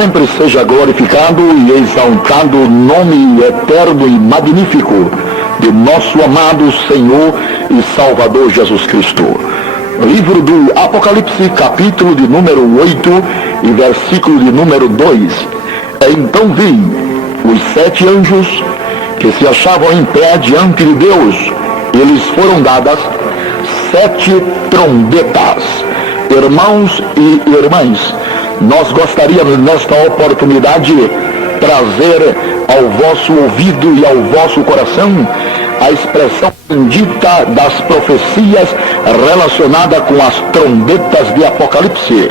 sempre seja glorificado e exaltado o nome eterno e magnífico de nosso amado Senhor e Salvador Jesus Cristo. Livro do Apocalipse, capítulo de número 8 e versículo de número 2. Então vi os 7 anjos que se achavam em pé diante de Deus. Eles foram dadas 7 trombetas. Irmãos e irmãs, nós gostaríamos nesta oportunidade trazer ao vosso ouvido e ao vosso coração a expressão bendita das profecias relacionada com as trombetas de Apocalipse.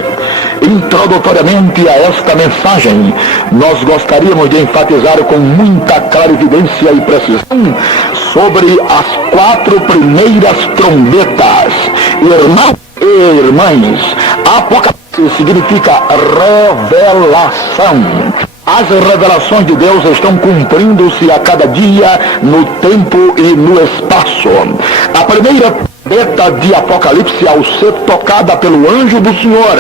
Introdutoriamente a esta mensagem, nós gostaríamos de enfatizar com muita clarividência e precisão sobre as 4 primeiras trombetas. Irmãos e irmãs, Apocalipse significa revelação. As revelações de Deus estão cumprindo-se a cada dia no tempo e no espaço. A primeira trombeta de Apocalipse, ao ser tocada pelo anjo do Senhor,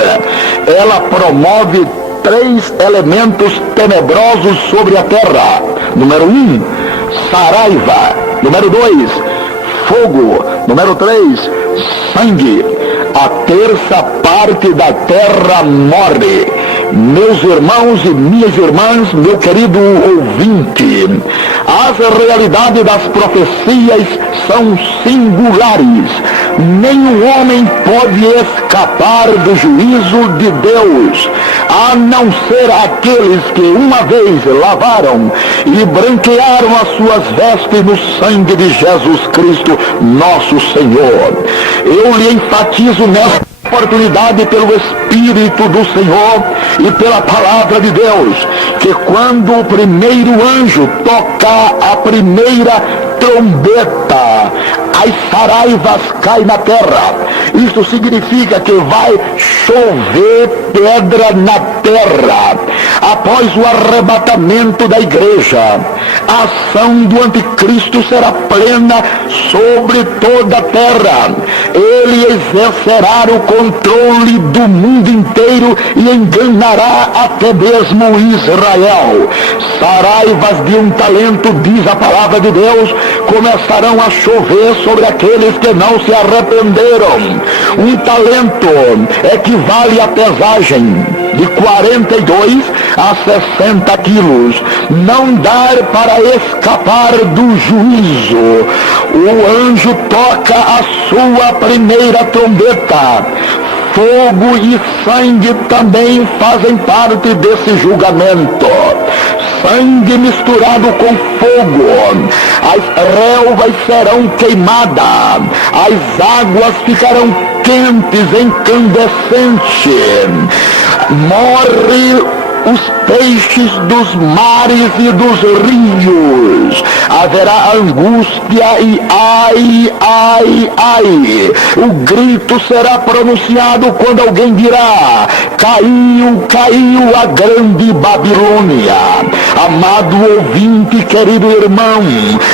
ela promove 3 elementos tenebrosos sobre a terra. Número 1, saraiva. Número 2, fogo. Número 3, sangue. A terça parte da terra morre. Meus irmãos e minhas irmãs, meu querido ouvinte, as realidades das profecias são singulares. Nenhum homem pode escapar do juízo de Deus, a não ser aqueles que uma vez lavaram e branquearam as suas vestes no sangue de Jesus Cristo, nosso Senhor. Eu lhe enfatizo nesta oportunidade pelo Espírito do Senhor e pela palavra de Deus, que quando o primeiro anjo tocar a primeira trombeta, as saraivas caem na terra. Isso significa que vai chover pedra na terra. Após o arrebatamento da igreja, a ação do anticristo será plena sobre toda a terra. Ele exercerá o controle do mundo inteiro e enganará até mesmo Israel. Saraivas de um talento, diz a palavra de Deus, começarão a chover sobre aqueles que não se arrependeram. Um talento equivale à pesagem de 42 a 60 quilos. Não dá para escapar do juízo. O anjo toca a sua primeira trombeta. Fogo e sangue também fazem parte desse julgamento. Sangue misturado com fogo. As relvas serão queimadas. As águas ficarão quentes, incandescentes. Morre os peixes dos mares e dos rios. Haverá angústia e ai, ai, ai. O grito será pronunciado quando alguém dirá: caiu, caiu a grande Babilônia. Amado ouvinte, querido irmão,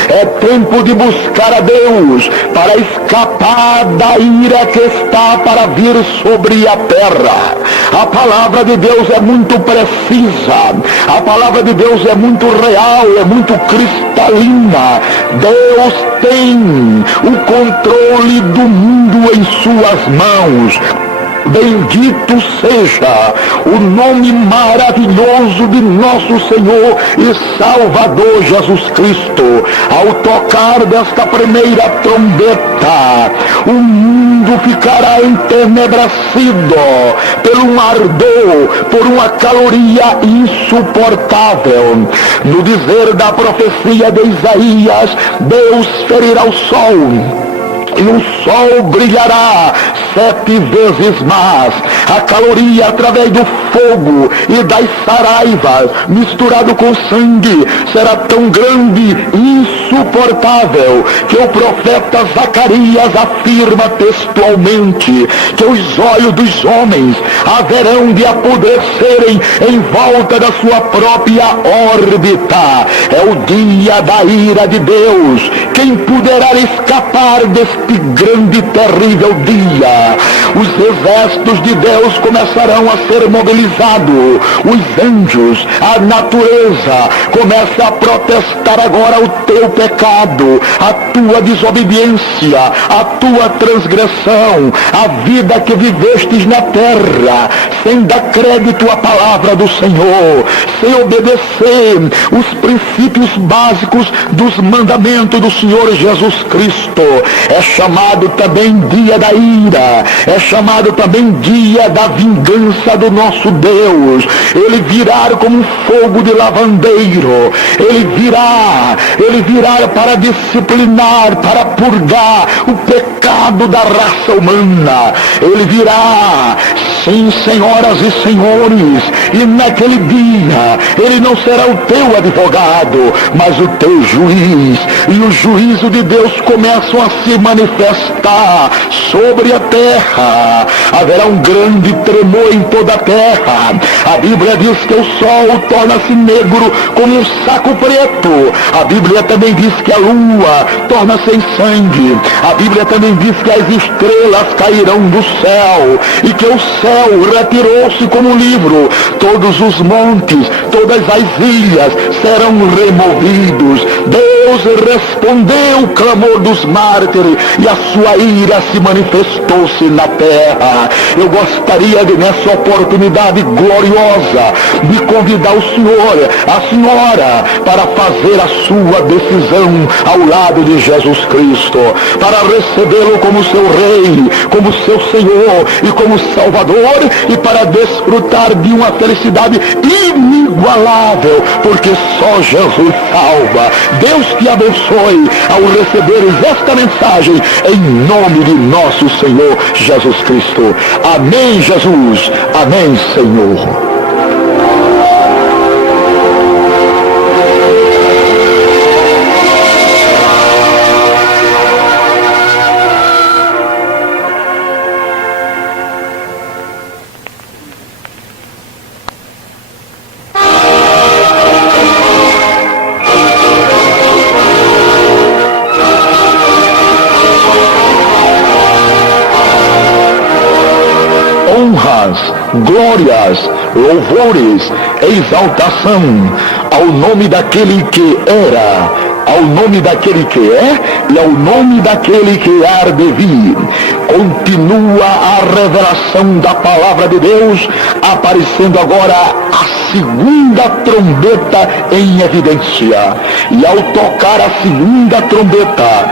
é tempo de buscar a Deus para escapar da ira que está para vir sobre a terra. A palavra de Deus é muito precisa. A palavra de Deus é muito real, é muito cristalina. Deus tem o controle do mundo em suas mãos. Bendito seja o nome maravilhoso de nosso Senhor e Salvador Jesus Cristo. Ao tocar desta primeira trombeta, o mundo ficará entenebrecido por um ardor, por uma caloria insuportável. No dizer da profecia de Isaías, Deus ferirá o sol e o sol brilhará 7 vezes mais. A caloria através do fogo e das saraivas, misturado com sangue, será tão grande e insuportável que o profeta Zacarias afirma textualmente que os olhos dos homens haverão de apodrecerem em volta da sua própria órbita. É o dia da ira de Deus quem poderá escapar deste grande e terrível dia? Os exércitos de Deus começarão a ser mobilizados. Os anjos, a natureza, começa a protestar agora o teu pecado, a tua desobediência, a tua transgressão, a vida que vivestes na terra, sem dar crédito à palavra do Senhor, sem obedecer os princípios básicos dos mandamentos do Senhor Jesus Cristo. É chamado também dia da ira, é chamado também dia da vingança do nosso Deus. Ele virá como um fogo de lavandeiro, ele virá para disciplinar, para purgar o pecado da raça humana. Ele virá, sim, senhoras e senhores, e naquele dia ele não será o teu advogado, mas o teu juiz. E o juízo de Deus começa a se manifestar sobre a terra. Haverá um grande tremor em toda a terra. A Bíblia diz que o sol torna-se negro como um saco preto. A Bíblia também diz que a lua torna-se em sangue. A Bíblia também diz que as estrelas cairão do céu e que o céu retirou-se como um livro. Todos os montes, todas as ilhas serão removidos. Deus respondeu o clamor dos mártires e a sua ira se manifestou-se na terra. Eu gostaria de, nessa oportunidade gloriosa, de convidar o senhor, a senhora, para fazer a sua decisão ao lado de Jesus Cristo, para recebê-lo como seu Rei, como seu Senhor e como Salvador, e para desfrutar de uma felicidade inigualável, porque só Jesus salva. Deus te abençoe ao receberes esta mensagem em nome de nosso Senhor Jesus Cristo. Amém, Jesus. Amém, Senhor. Glórias, louvores, exaltação ao nome daquele que era, ao nome daquele que é e ao nome daquele que há de vir. Continua a revelação da palavra de Deus, aparecendo agora a segunda trombeta em evidência. E ao tocar a segunda trombeta,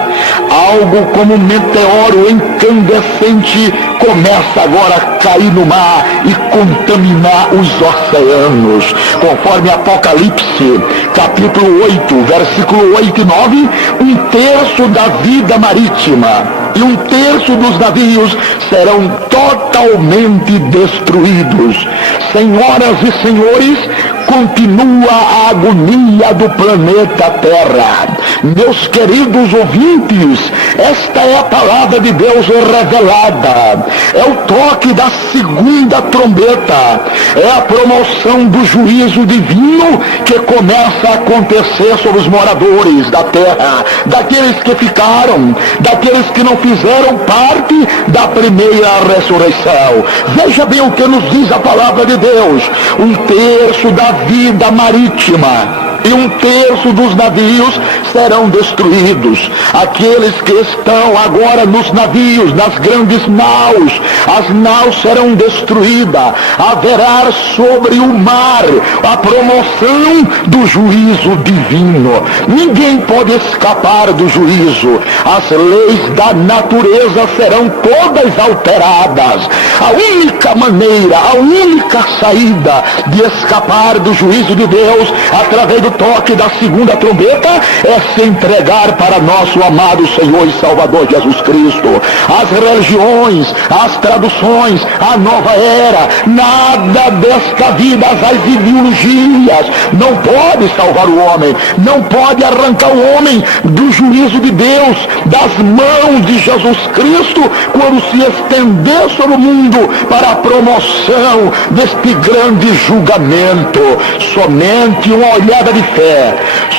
algo como um meteoro incandescente começa agora a cair no mar e contaminar os oceanos. Conforme Apocalipse, capítulo 8, versículo 8 e 9, 1/3 da vida marítima e 1/3 dos navios serão totalmente destruídos. Senhoras e senhores, continua a agonia do planeta Terra. Meus queridos ouvintes, esta é a palavra de Deus revelada. É o toque da segunda trombeta. É a promoção do juízo divino que começa a acontecer sobre os moradores da terra, daqueles que ficaram, daqueles que não fizeram parte da primeira ressurreição. Veja bem o que nos diz a palavra de Deus. 1/3 da vida marítima e 1/3 dos navios serão destruídos. Aqueles que estão agora nos navios, nas grandes naus, as naus serão destruídas. Haverá sobre o mar a promoção do juízo divino. Ninguém pode escapar do juízo. As leis da natureza serão todas alteradas. A única maneira, a única saída de escapar do juízo de Deus através do toque da segunda trombeta é se entregar para nosso amado Senhor e Salvador Jesus Cristo. As religiões, as traduções, a nova era, nada desta vida, as ideologias não pode salvar o homem, não pode arrancar o homem do juízo de Deus, das mãos de Jesus Cristo, quando se estender sobre o mundo para a promoção deste grande julgamento. Somente uma olhada de fé.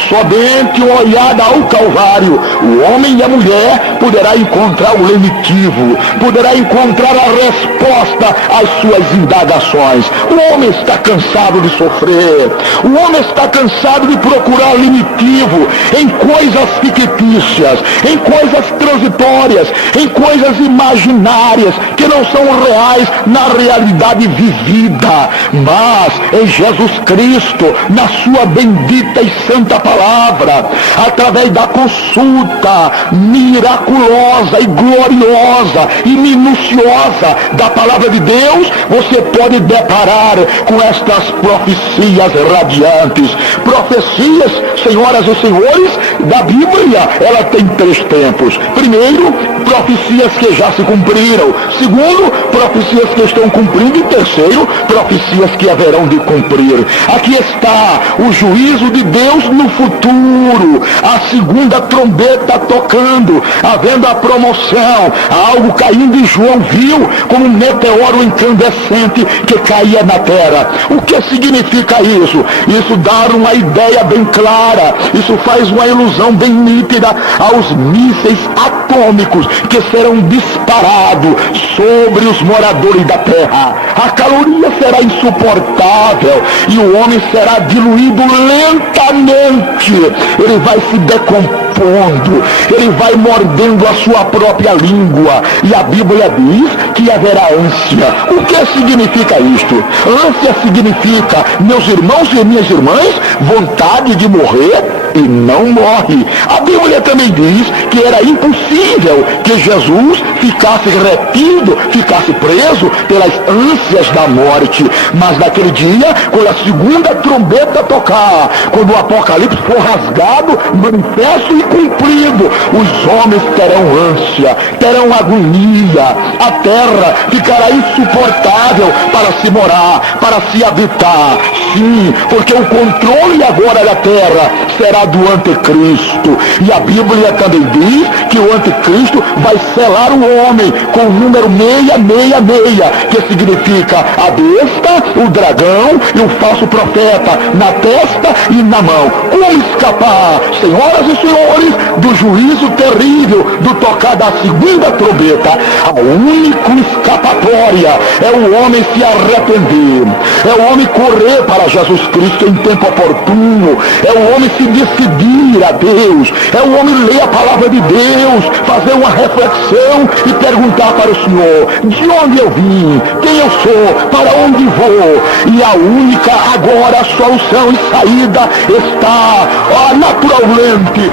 Somente uma olhada ao Calvário, o homem e a mulher poderá encontrar o lenitivo, poderá encontrar a resposta às suas indagações. O homem está cansado de sofrer, o homem está cansado de procurar lenitivo em coisas fictícias, em coisas transitórias, em coisas imaginárias que não são reais na realidade vivida. Mas em Jesus Cristo, na sua bendita e santa palavra, através da consulta miraculosa e gloriosa e minuciosa da palavra de Deus, você pode deparar com estas profecias radiantes. Profecias, senhoras e senhores, da Bíblia, ela tem 3 tempos. Primeiro, profecias que já se cumpriram. Segundo, profecias que estão cumprindo. E terceiro, profecias que haverão de cumprir. Aqui está o juízo de Deus no futuro, a segunda trombeta tocando, havendo a promoção, algo caindo, e João viu como um meteoro incandescente que caía na terra. O que significa isso? Isso dá uma ideia bem clara, isso faz uma ilusão bem nítida aos mísseis atômicos que serão disparados sobre os moradores da terra. A caloria será insuportável e o homem será diluído lentamente. Ele vai se decompondo, ele vai mordendo a sua própria língua. E a Bíblia diz que haverá ânsia. O que significa isto? Ânsia significa, meus irmãos e minhas irmãs, vontade de morrer e não morre. A Bíblia também diz que era impossível que Jesus ficasse retido, ficasse preso pelas ânsias da morte. Mas naquele dia, quando a segunda trombeta tocar, quando o Apocalipse for rasgado, manifesto e cumprido, os homens terão ânsia, terão agonia. A terra ficará insuportável para se morar, para se habitar. Sim, porque o controle agora da terra será do anticristo. E a Bíblia também diz que o anticristo vai selar o homem com o número 666, que significa a besta, o dragão e o falso profeta na testa e na mão. Como escapar, senhoras e senhores, do juízo terrível do tocar da segunda trombeta? A única escapatória é o homem se arrepender, é o homem correr para Jesus Cristo em tempo oportuno, é o homem se decidir a Deus, é o homem ler a palavra de Deus, fazer uma reflexão e perguntar para o Senhor: de onde eu vim, quem eu sou, para onde vou? E a única agora solução e saída está naturalmente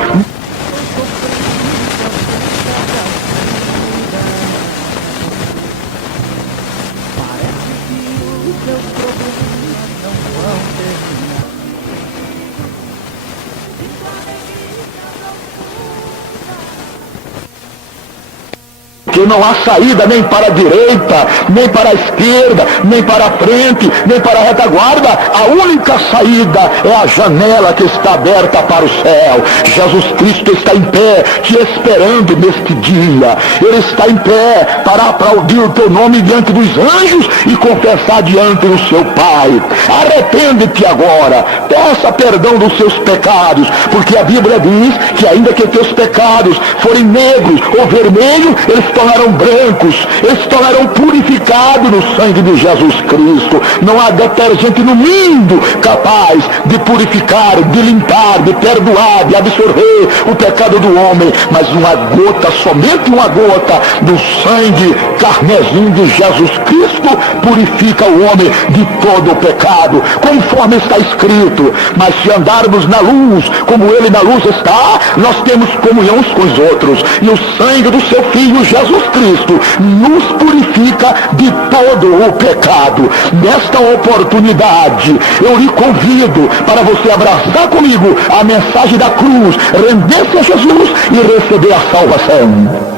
que não há saída nem para a direita, nem para a esquerda, nem para a frente, nem para a retaguarda. A única saída é a janela que está aberta para o céu. Jesus Cristo está em pé, te esperando neste dia. Ele está em pé para aplaudir o teu nome diante dos anjos e confessar diante do seu Pai. Arrepende-te agora, peça perdão dos seus pecados, porque a Bíblia diz que ainda que teus pecados forem negros ou vermelhos, eles tornarão brancos, eles se tornarão purificados no sangue de Jesus Cristo. Não há detergente no mundo capaz de purificar, de limpar, de perdoar, de absorver o pecado do homem, mas uma gota, somente uma gota do sangue carmesim de Jesus Cristo purifica o homem de todo o pecado, conforme está escrito: mas se andarmos na luz, como ele na luz está, nós temos comunhão uns com os outros, e o sangue do seu Filho Jesus Cristo nos purifica de todo o pecado. Nesta oportunidade, eu lhe convido para você abraçar comigo a mensagem da cruz, render-se a Jesus e receber a salvação.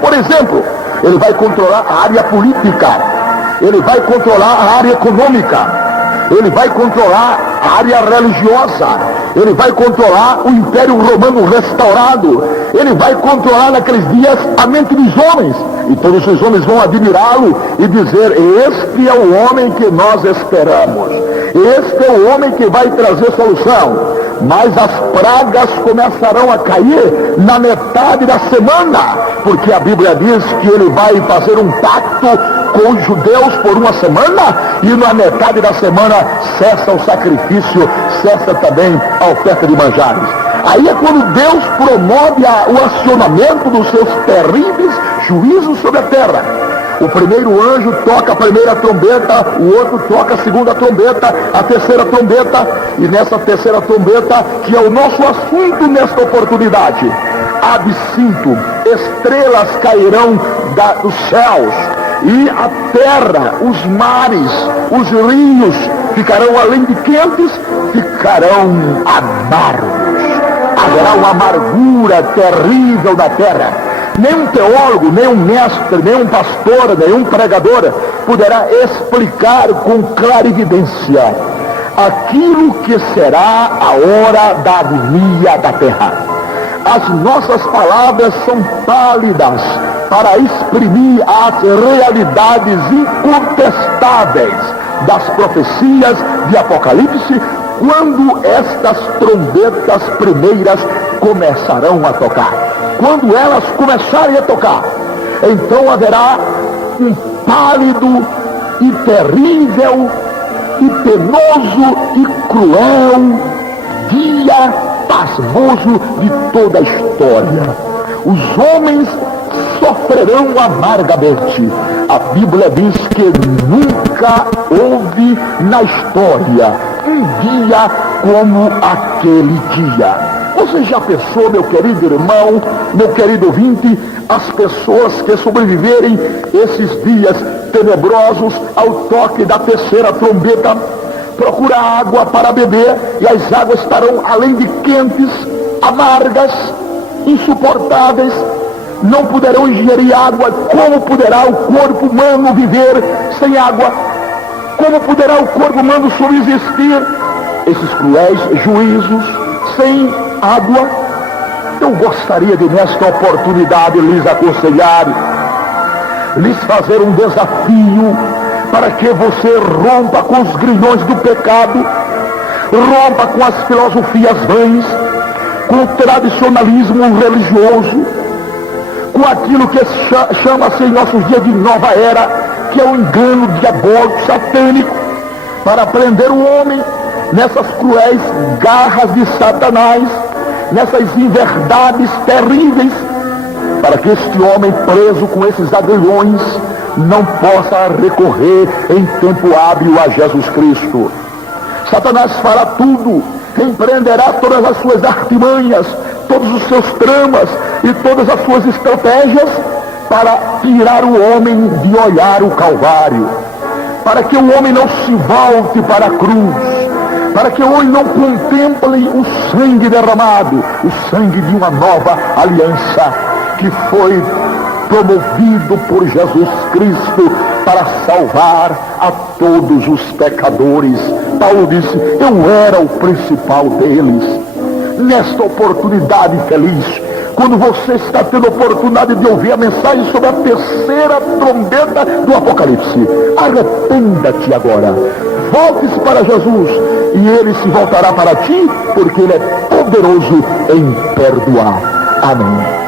Por exemplo, ele vai controlar a área política, ele vai controlar a área econômica, ele vai controlar a área religiosa, ele vai controlar o Império Romano restaurado, ele vai controlar naqueles dias a mente dos homens, e todos os homens vão admirá-lo e dizer: este é o homem que nós esperamos, Este é o homem que vai trazer solução. Mas as pragas começarão a cair na metade da semana, porque a Bíblia diz que ele vai fazer um pacto com os judeus por uma semana, e na metade da semana cessa o sacrifício, cessa também a oferta de manjares. Aí é quando Deus promove o acionamento dos seus terríveis juízos sobre a terra. O primeiro anjo toca a primeira trombeta, o outro toca a segunda trombeta, a terceira trombeta, e nessa terceira trombeta, que é o nosso assunto nesta oportunidade, absinto, estrelas cairão dos céus, e a terra, os mares, os rios ficarão, além de quentes, ficarão amargos. Haverá uma amargura terrível na terra. Nenhum teólogo, nenhum mestre, nenhum pastor, nenhum pregador poderá explicar com clarividência aquilo que será a hora da agonia da terra. As nossas palavras são pálidas para exprimir as realidades incontestáveis das profecias de Apocalipse, quando estas trombetas primeiras começarão a tocar. Quando elas começarem a tocar, então haverá um pálido e terrível e penoso e cruel dia pasmoso de toda a história. Os homens sofrerão amargamente. A Bíblia diz que nunca houve na história um dia como aquele dia. Você já pensou, meu querido irmão, meu querido ouvinte, as pessoas que sobreviverem esses dias tenebrosos ao toque da terceira trombeta, procura água para beber, e as águas estarão, além de quentes, amargas, insuportáveis, não poderão ingerir água. Como poderá o corpo humano viver sem água? Como poderá o corpo humano subsistir? Esses cruéis juízos sem água. Eu gostaria de, nesta oportunidade, lhes aconselhar, lhes fazer um desafio para que você rompa com os grilhões do pecado, rompa com as filosofias vãs, com o tradicionalismo religioso, com aquilo que chama-se em nossos dias de nova era, que é o engano diabólico, satânico, para prender o homem nessas cruéis garras de Satanás, nessas inverdades terríveis, para que este homem preso com esses agrilhões não possa recorrer em tempo hábil a Jesus Cristo. Satanás fará tudo, empreenderá todas as suas artimanhas, todos os seus tramas e todas as suas estratégias para tirar o homem de olhar o Calvário, para que o homem não se volte para a cruz, para que o homem não contemple o sangue derramado, o sangue de uma nova aliança que foi promovido por Jesus Cristo para salvar a todos os pecadores. Paulo disse: eu era o principal deles. Nesta oportunidade feliz, quando você está tendo a oportunidade de ouvir a mensagem sobre a terceira trombeta do Apocalipse, arrependa-te agora, volte-se para Jesus, e ele se voltará para ti, porque ele é poderoso em perdoar. Amém.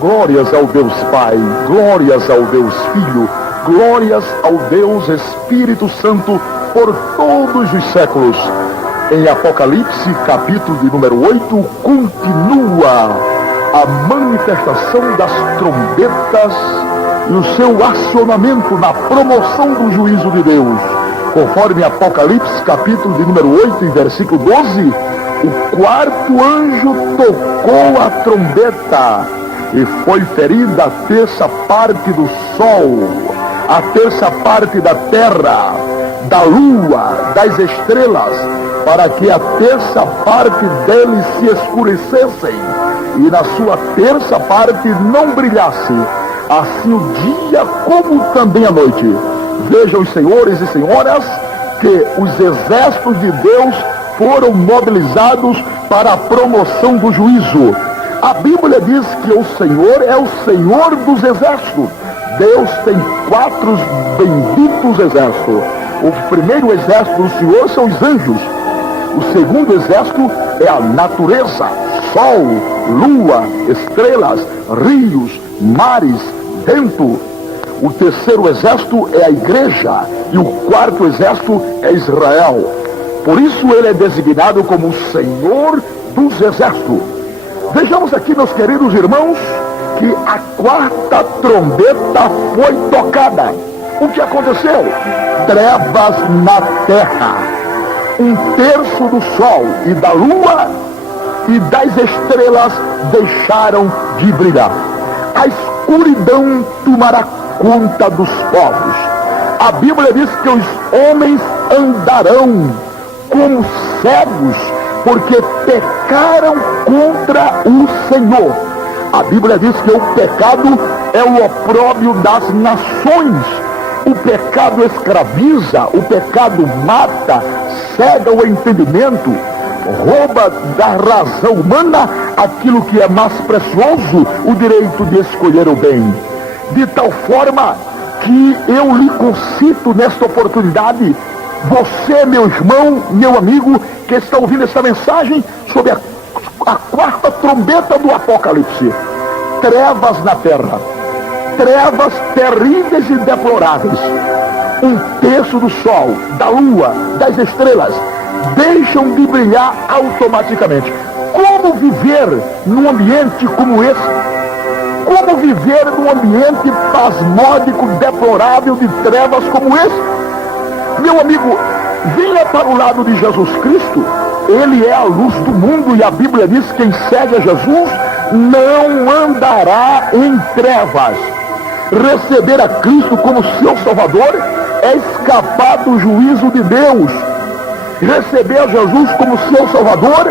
Glórias ao Deus Pai, glórias ao Deus Filho, glórias ao Deus Espírito Santo por todos os séculos. Em Apocalipse, capítulo de número 8, continua a manifestação das trombetas e o seu acionamento na promoção do juízo de Deus. Conforme Apocalipse, capítulo de número 8, e versículo 12, o quarto anjo tocou a trombeta, e foi ferida a terça parte do sol, a terça parte da terra, da lua, das estrelas para que a terça parte deles se escurecessem, e na sua terça parte não brilhasse, assim o dia como também a noite. Vejam, senhores e senhoras, que os exércitos de Deus foram mobilizados para a promoção do juízo. A Bíblia diz que o Senhor é o Senhor dos exércitos. Deus tem 4 benditos exércitos. O primeiro exército do Senhor são os anjos. O segundo exército é a natureza, sol, lua, estrelas, rios, mares, vento. O terceiro exército é a igreja e o quarto exército é Israel. Por isso ele é designado como o Senhor dos exércitos. Vejamos aqui, meus queridos irmãos, que a quarta trombeta foi tocada. O que aconteceu? Trevas na terra. 1/3 do sol e da lua e das estrelas deixaram de brilhar. A escuridão tomará conta dos povos. A Bíblia diz que os homens andarão como cegos, porque pecaram contra o Senhor. A Bíblia diz que o pecado é o opróbrio das nações. O pecado escraviza, o pecado mata, cega o entendimento, rouba da razão humana aquilo que é mais precioso, o direito de escolher o bem. De tal forma que eu lhe concito nesta oportunidade, você, meu irmão, meu amigo, que está ouvindo essa mensagem sobre a quarta trombeta do Apocalipse. Trevas na terra, trevas terríveis e deploráveis. 1/3 do sol, da lua, das estrelas deixam de brilhar automaticamente. Como viver num ambiente como esse? Como viver num ambiente pasmódico, deplorável, de trevas como esse? Meu amigo, venha para o lado de Jesus Cristo. Ele é a luz do mundo e a Bíblia diz que quem segue a Jesus não andará em trevas. Receber a Cristo como seu Salvador é escapar do juízo de Deus. Receber a Jesus como seu Salvador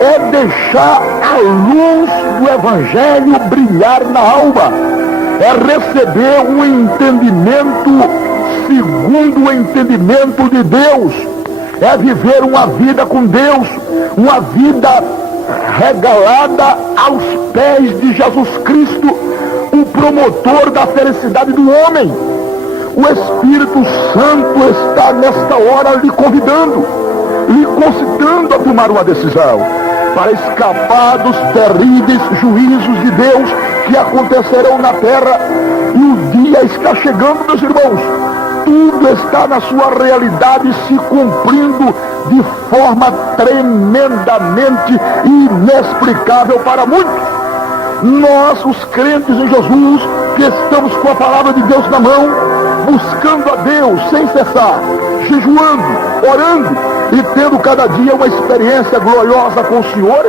é deixar a luz do Evangelho brilhar na alma. É receber um entendimento segundo o entendimento de Deus. É viver uma vida com Deus, uma vida regalada aos pés de Jesus Cristo, o promotor da felicidade do homem. O Espírito Santo está nesta hora lhe convidando, lhe concitando a tomar uma decisão para escapar dos terríveis juízos de Deus que acontecerão na terra. E o dia está chegando, meus irmãos. Tudo está na sua realidade se cumprindo de forma tremendamente inexplicável para muitos. Nós, os crentes em Jesus, que estamos com a palavra de Deus na mão, buscando a Deus sem cessar, jejuando, orando e tendo cada dia uma experiência gloriosa com o Senhor,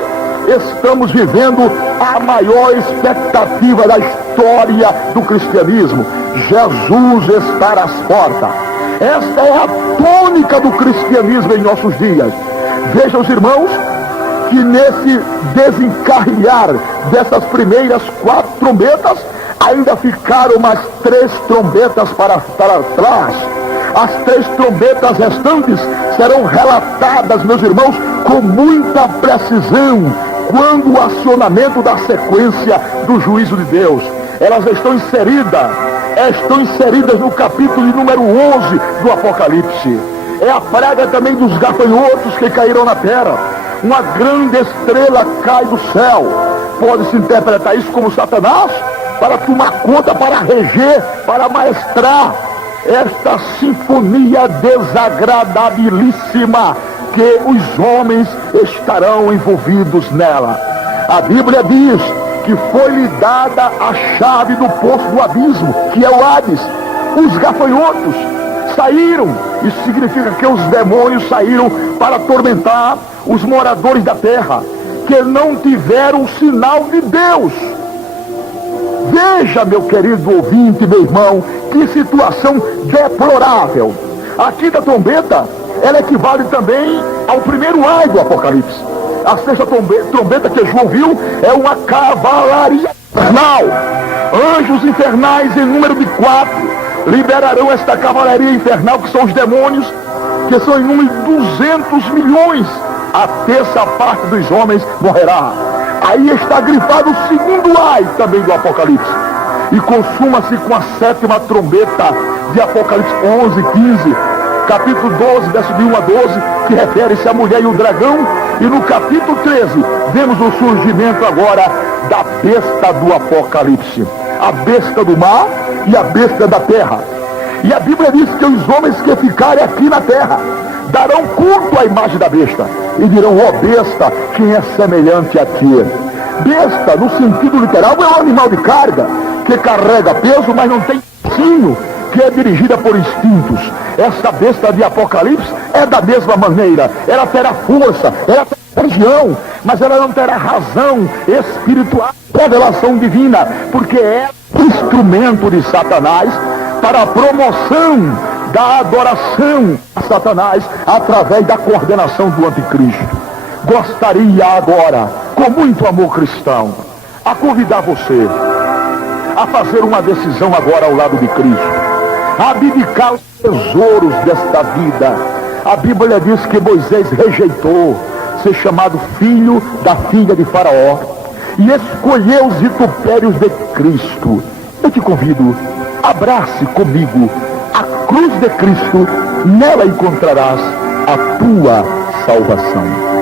estamos vivendo a maior expectativa da história do cristianismo. Jesus está às portas. Esta é a tônica do cristianismo em nossos dias. Vejam, os irmãos, que nesse desencarrilhar dessas primeiras 4 trombetas, ainda ficaram mais 3 trombetas para trás. As 3 trombetas restantes serão relatadas, meus irmãos, com muita precisão, quando o acionamento da sequência do juízo de Deus. Elas estão inseridas no capítulo número 11 do Apocalipse. É a praga também dos gafanhotos que caíram na terra. Uma grande estrela cai do céu. Pode-se interpretar isso como Satanás para tomar conta, para reger, para maestrar esta sinfonia desagradabilíssima que os homens estarão envolvidos nela. A Bíblia diz que foi-lhe dada a chave do poço do abismo, que é o Hades. Os gafanhotos saíram, isso significa que os demônios saíram para atormentar os moradores da terra, que não tiveram o sinal de Deus. Veja, meu querido ouvinte, meu irmão, que situação deplorável. A quinta trombeta ela equivale também ao primeiro ai do Apocalipse. A sexta trombeta que João viu é uma cavalaria infernal. Anjos infernais em número de 4 liberarão esta cavalaria infernal, que são os demônios, que são em número de 200 milhões. A terça parte dos homens morrerá. Aí está grifado o segundo ai também do Apocalipse. E consuma-se com a sétima trombeta de Apocalipse 11, 15, capítulo 12, verso de 1 a 12, que refere-se à mulher e o dragão. E no capítulo 13, vemos o surgimento agora da besta do Apocalipse. A besta do mar e a besta da terra. E a Bíblia diz que os homens que ficarem aqui na terra darão culto à imagem da besta e dirão: ó besta, quem é semelhante a ti? Besta, no sentido literal, é um animal de carga que carrega peso, mas não tem sino, que é dirigida por instintos. Essa besta de Apocalipse é da mesma maneira. Ela terá força, ela terá religião, mas ela não terá razão espiritual, revelação divina, porque é instrumento de Satanás para a promoção da adoração a Satanás através da coordenação do anticristo. Gostaria agora, com muito amor cristão, a convidar você a fazer uma decisão agora ao lado de Cristo, a abdicar os tesouros desta vida. A Bíblia diz que Moisés rejeitou ser chamado filho da filha de Faraó e escolheu os vitupérios de Cristo. Eu te convido, abrace comigo a cruz de Cristo, nela encontrarás a tua salvação.